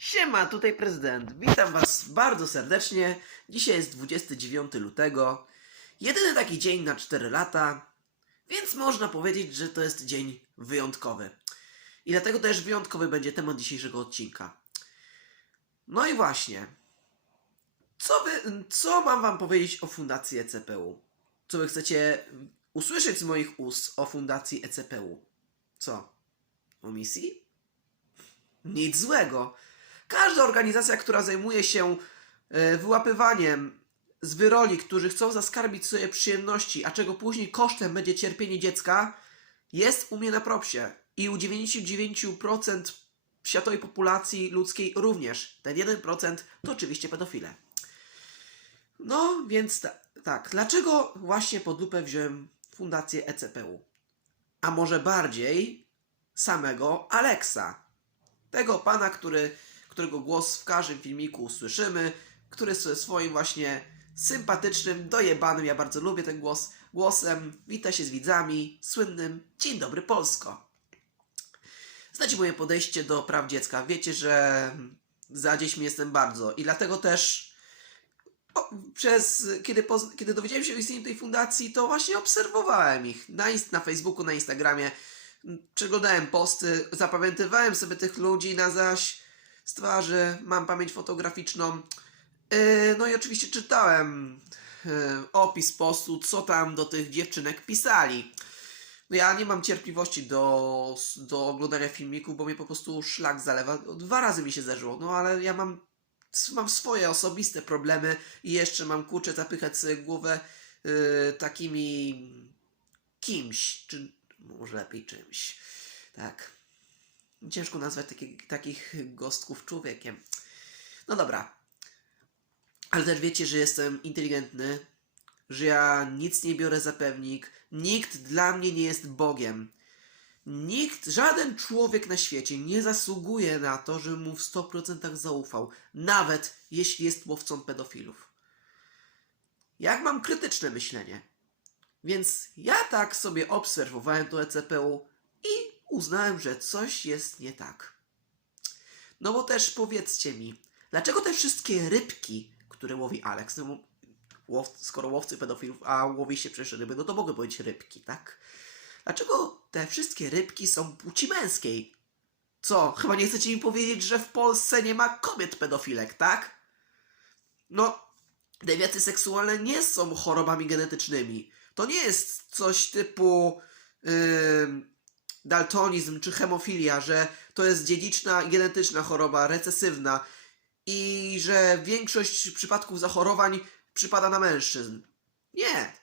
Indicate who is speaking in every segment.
Speaker 1: Siema, tutaj prezydent. Witam Was bardzo serdecznie. Dzisiaj jest 29 lutego. Jedyny taki dzień na 4 lata, więc można powiedzieć, że to jest dzień wyjątkowy. I dlatego też wyjątkowy będzie temat dzisiejszego odcinka. No i właśnie. Co, wy, co mam Wam powiedzieć o Fundacji ECPU? Co Wy chcecie usłyszeć z moich ust o Fundacji ECPU? Co? O misji? Nic złego. Każda organizacja, która zajmuje się e, wyłapywaniem z wyroli, którzy chcą zaskarbić sobie przyjemności, a czego później kosztem będzie cierpienie dziecka, jest u mnie na propsie. I u 99% światowej populacji ludzkiej również. Ten 1% to oczywiście pedofile. No, więc ta, tak. Dlaczego właśnie pod lupę wziąłem fundację ECPU? A może bardziej samego Alexa. Tego pana, który, którego głos w każdym filmiku usłyszymy, który swoim właśnie sympatycznym, dojebanym, ja bardzo lubię ten głos, głosem wita się z widzami, słynnym Dzień dobry Polsko. Znacie moje podejście do praw dziecka. Wiecie, że za dziećmi jestem bardzo i dlatego też o, przez, kiedy, poz, kiedy dowiedziałem się o istnieniu tej fundacji, to właśnie obserwowałem ich na, na Facebooku, na Instagramie, przeglądałem posty, zapamiętywałem sobie tych ludzi na zaś z twarzy, mam pamięć fotograficzną. Yy, no i oczywiście czytałem yy, opis postu, co tam do tych dziewczynek pisali. No ja nie mam cierpliwości do, do oglądania filmików, bo mnie po prostu szlak zalewa. Dwa razy mi się zdarzyło, no ale ja mam, mam swoje osobiste problemy i jeszcze mam kurczę zapychać sobie głowę yy, takimi kimś, czy może lepiej czymś. Tak. Ciężko nazwać taki, takich gostków człowiekiem. No dobra. Ale też wiecie, że jestem inteligentny, że ja nic nie biorę za pewnik, nikt dla mnie nie jest Bogiem. Nikt, żaden człowiek na świecie nie zasługuje na to, żebym mu w 100% zaufał, nawet jeśli jest łowcą pedofilów. Jak mam krytyczne myślenie, więc ja tak sobie obserwowałem to ECPU i uznałem, że coś jest nie tak. No bo też powiedzcie mi, dlaczego te wszystkie rybki, które łowi Alex, no łow, skoro łowcy pedofilów, a łowi się przecież ryby, no to mogą być rybki, tak? Dlaczego te wszystkie rybki są płci męskiej? Co, chyba nie chcecie mi powiedzieć, że w Polsce nie ma kobiet pedofilek, tak? No, dewiacje seksualne nie są chorobami genetycznymi. To nie jest coś typu ym, daltonizm czy hemofilia, że to jest dziedziczna, genetyczna choroba, recesywna i że większość przypadków zachorowań przypada na mężczyzn. Nie.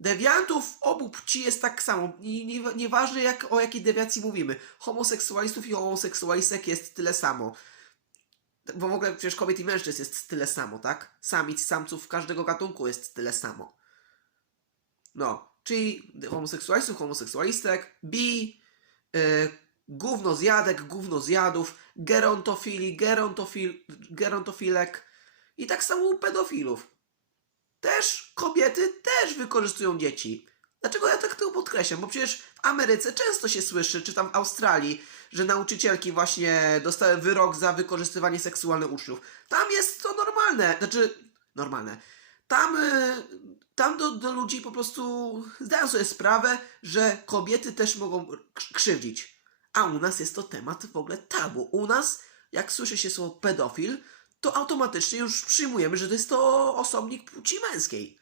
Speaker 1: Dewiantów obu płci jest tak samo. I nie, nieważne jak, o jakiej dewiacji mówimy. Homoseksualistów i homoseksualistek jest tyle samo. Bo w ogóle przecież kobiet i mężczyzn jest tyle samo, tak? Samic, samców każdego gatunku jest tyle samo. No, czyli homoseksualistów, homoseksualistek, bi, gówno zjadek, gówno zjadów, gerontofili, gerontofil, gerontofilek i tak samo u pedofilów. Też kobiety też wykorzystują dzieci. Dlaczego ja tak to podkreślam? Bo przecież w Ameryce często się słyszy, czy tam w Australii, że nauczycielki właśnie dostały wyrok za wykorzystywanie seksualne uczniów. Tam jest to normalne, znaczy normalne. Tam, y, tam do, do ludzi po prostu zdają sobie sprawę, że kobiety też mogą krz- krzywdzić. A u nas jest to temat w ogóle tabu. U nas, jak słyszy się słowo pedofil, to automatycznie już przyjmujemy, że to jest to osobnik płci męskiej.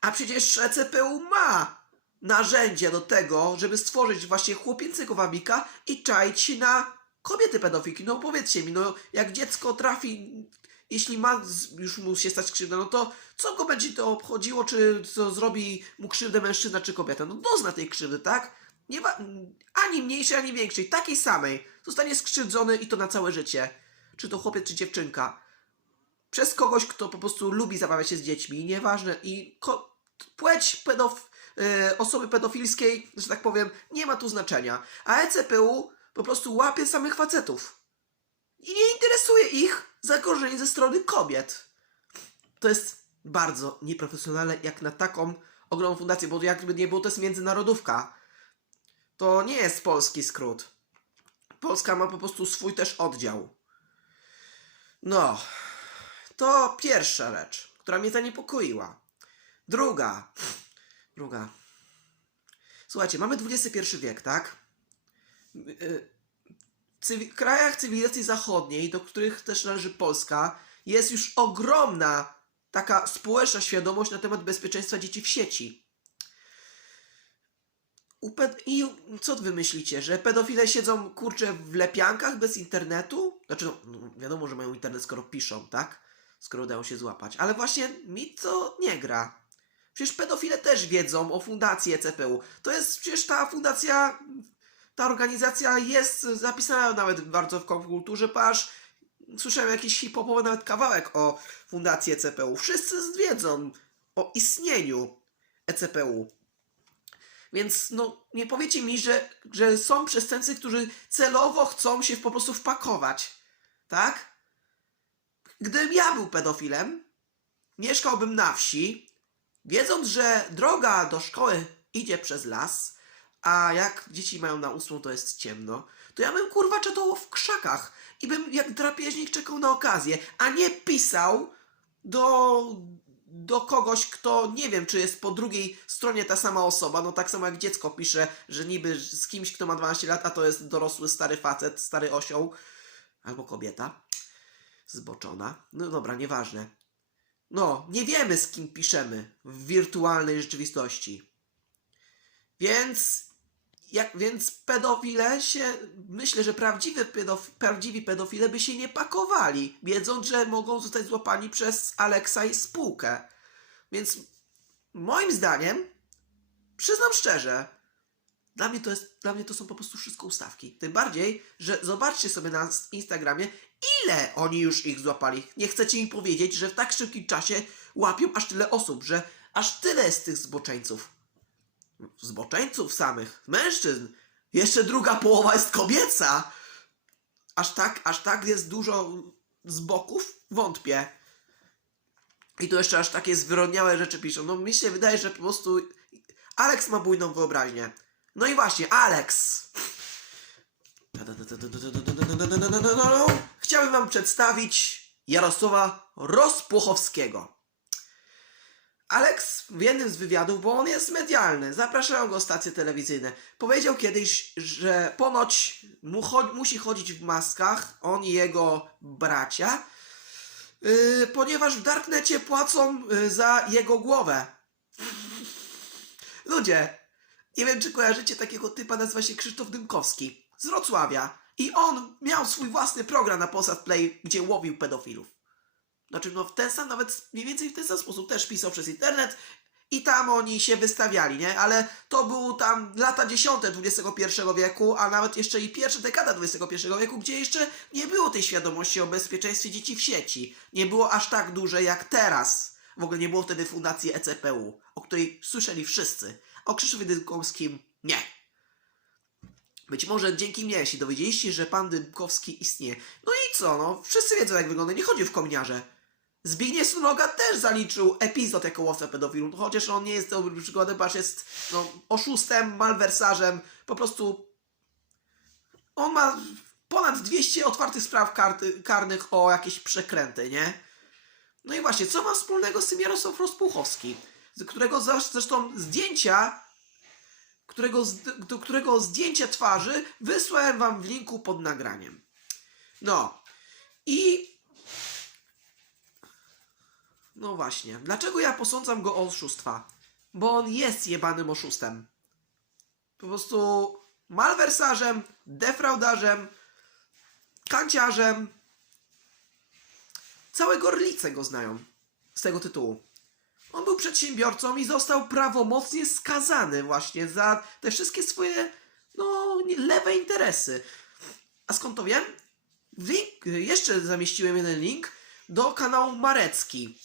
Speaker 1: A przecież ECPU ma narzędzia do tego, żeby stworzyć właśnie chłopięcego wabika i czaić się na kobiety pedofilki. No powiedzcie mi, no jak dziecko trafi, jeśli ma już mu się stać krzywda, no to co go będzie to obchodziło, czy co zrobi mu krzywdę mężczyzna czy kobieta? No dozna tej krzywdy, tak? Nie ma, ani mniejszej, ani większej, takiej samej. Zostanie skrzywdzony i to na całe życie. Czy to chłopiec, czy dziewczynka. Przez kogoś, kto po prostu lubi zabawiać się z dziećmi, nieważne. I ko- płeć pedof- e, osoby pedofilskiej, że tak powiem, nie ma tu znaczenia. A ECPU po prostu łapie samych facetów. I nie interesuje ich zagrożenie ze strony kobiet. To jest bardzo nieprofesjonalne, jak na taką ogromną fundację, bo jakby nie było, to jest międzynarodówka. To nie jest polski skrót. Polska ma po prostu swój też oddział. No, to pierwsza rzecz, która mnie zaniepokoiła. Druga. Druga. Słuchajcie, mamy XXI wiek, tak? Cywi- krajach cywilizacji zachodniej, do których też należy Polska, jest już ogromna taka społeczna świadomość na temat bezpieczeństwa dzieci w sieci. I co wy myślicie, że pedofile siedzą kurczę w lepiankach bez internetu? Znaczy, no, no, wiadomo, że mają internet, skoro piszą, tak? Skoro udają się złapać. Ale właśnie mi to nie gra. Przecież pedofile też wiedzą o fundacji ECPU. To jest przecież ta fundacja, ta organizacja jest zapisana nawet bardzo w kulturze, pasz. Słyszałem jakiś hip-hopowy nawet kawałek o fundacji ECPU. Wszyscy wiedzą o istnieniu ECPU. Więc no, nie powiecie mi, że, że są przestępcy, którzy celowo chcą się po prostu wpakować. Tak? Gdybym ja był pedofilem, mieszkałbym na wsi, wiedząc, że droga do szkoły idzie przez las, a jak dzieci mają na ósmą, to jest ciemno, to ja bym kurwa czatował w krzakach i bym jak drapieżnik czekał na okazję, a nie pisał do, do kogoś, kto nie wiem, czy jest po drugiej stronie ta sama osoba. No tak samo jak dziecko pisze, że niby z kimś, kto ma 12 lat, a to jest dorosły stary facet, stary osioł albo kobieta zboczona. No dobra, nieważne. No, nie wiemy z kim piszemy w wirtualnej rzeczywistości. Więc, jak, więc pedofile się, myślę, że pedof, prawdziwi pedofile by się nie pakowali, wiedząc, że mogą zostać złapani przez Alexa i spółkę. Więc moim zdaniem, przyznam szczerze, dla mnie to jest, dla mnie to są po prostu wszystko ustawki. Tym bardziej, że zobaczcie sobie na Instagramie, ile oni już ich złapali. Nie chcecie mi powiedzieć, że w tak szybkim czasie łapią aż tyle osób, że aż tyle jest tych zboczeńców. Zboczeńców samych, mężczyzn. Jeszcze druga połowa jest kobieca. Aż tak, aż tak jest dużo z boków? Wątpię. I tu jeszcze aż takie zwyrodniałe rzeczy piszą. No mi się wydaje, że po prostu Alex ma bujną wyobraźnię. No i właśnie, Alex. Chciałbym wam przedstawić Jarosława Rozpuchowskiego. Alex w jednym z wywiadów, bo on jest medialny, zapraszają go stacje telewizyjne, powiedział kiedyś, że ponoć mu cho- musi chodzić w maskach, on i jego bracia, yy, ponieważ w Darknecie płacą yy, za jego głowę. Ludzie, nie wiem, czy kojarzycie takiego typa, nazywa się Krzysztof Dymkowski z Wrocławia. I on miał swój własny program na Polsat Play, gdzie łowił pedofilów. Znaczy, no w ten sam, nawet mniej więcej w ten sam sposób też pisał przez internet i tam oni się wystawiali, nie? Ale to był tam lata dziesiąte XXI wieku, a nawet jeszcze i pierwsza dekada XXI wieku, gdzie jeszcze nie było tej świadomości o bezpieczeństwie dzieci w sieci. Nie było aż tak duże jak teraz. W ogóle nie było wtedy fundacji ECPU, o której słyszeli wszyscy. O Krzysztofie Dymkowskim nie. Być może dzięki mnie się dowiedzieliście, że pan Dymkowski istnieje. No i co, no, wszyscy wiedzą jak wygląda, nie chodzi w kominiarze. Zbigniew Sunoga też zaliczył epizod jako łowca pedofilów, chociaż on nie jest dobrym przykładem, ponieważ jest no, oszustem, malwersarzem, po prostu on ma ponad 200 otwartych spraw karty, karnych o jakieś przekręty, nie? No i właśnie, co ma wspólnego z tym Jarosław z którego zresztą zdjęcia, którego, do którego zdjęcia twarzy wysłałem wam w linku pod nagraniem. No i no właśnie, dlaczego ja posądzam go o oszustwa? Bo on jest jebanym oszustem. Po prostu malwersarzem, defraudarzem, kanciarzem. Całe gorlice go znają z tego tytułu. On był przedsiębiorcą i został prawomocnie skazany właśnie za te wszystkie swoje no, lewe interesy. A skąd to wiem? Link, jeszcze zamieściłem jeden link do kanału Marecki.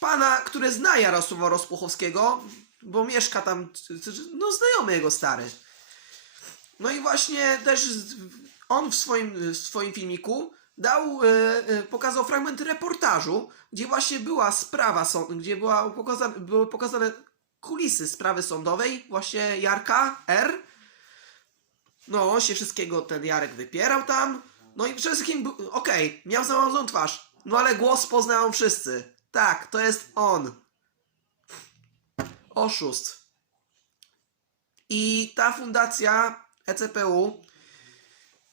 Speaker 1: Pana, który zna Jarosława Rozpuchowskiego, bo mieszka tam, no znajomy jego stary. No i właśnie też on w swoim, w swoim filmiku dał, e, e, pokazał fragment reportażu, gdzie właśnie była sprawa, gdzie była pokazane, były pokazane kulisy sprawy sądowej, właśnie Jarka R. No, on się wszystkiego ten Jarek wypierał tam. No i przede wszystkim, okej, miał załamaną twarz. No ale głos poznają wszyscy. Tak, to jest on. Oszust. I ta fundacja ECPU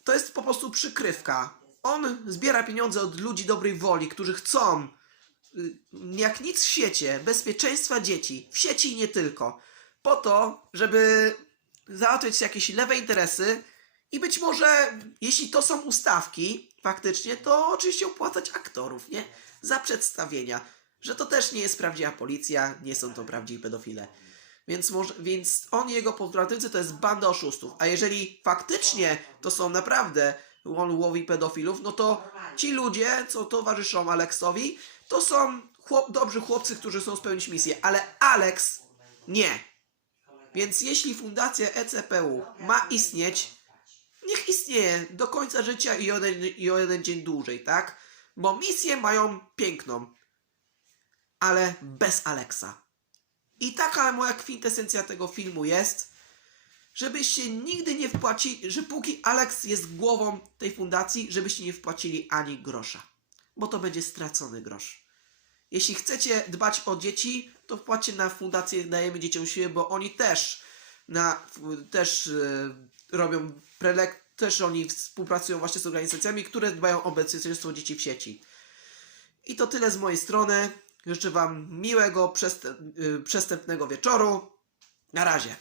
Speaker 1: to jest po prostu przykrywka. On zbiera pieniądze od ludzi dobrej woli, którzy chcą, y, jak nic w świecie, bezpieczeństwa dzieci, w sieci i nie tylko, po to, żeby załatwiać jakieś lewe interesy i być może, jeśli to są ustawki, faktycznie, to oczywiście opłacać aktorów, nie? Za przedstawienia. Że to też nie jest prawdziwa policja, nie są to prawdziwi pedofile. Więc, może, więc on i jego podprawcy to jest banda oszustów. A jeżeli faktycznie to są naprawdę on łowi pedofilów, no to ci ludzie, co towarzyszą Aleksowi, to są chłop, dobrzy chłopcy, którzy chcą spełnić misję. Ale Alex nie. Więc jeśli fundacja ECPU ma istnieć, niech istnieje do końca życia i o jeden, i o jeden dzień dłużej, tak? Bo misję mają piękną, ale bez Alexa. I taka moja kwintesencja tego filmu jest, żebyście nigdy nie wpłacili, że póki Alex jest głową tej fundacji, żebyście nie wpłacili ani grosza. Bo to będzie stracony grosz. Jeśli chcecie dbać o dzieci, to wpłaćcie na fundację Dajemy Dzieciom Siłę, bo oni też na, też e, robią prelek, też oni współpracują właśnie z organizacjami, które dbają o bezpieczeństwo dzieci w sieci. I to tyle z mojej strony. Życzę Wam miłego, y, przestępnego wieczoru. Na razie.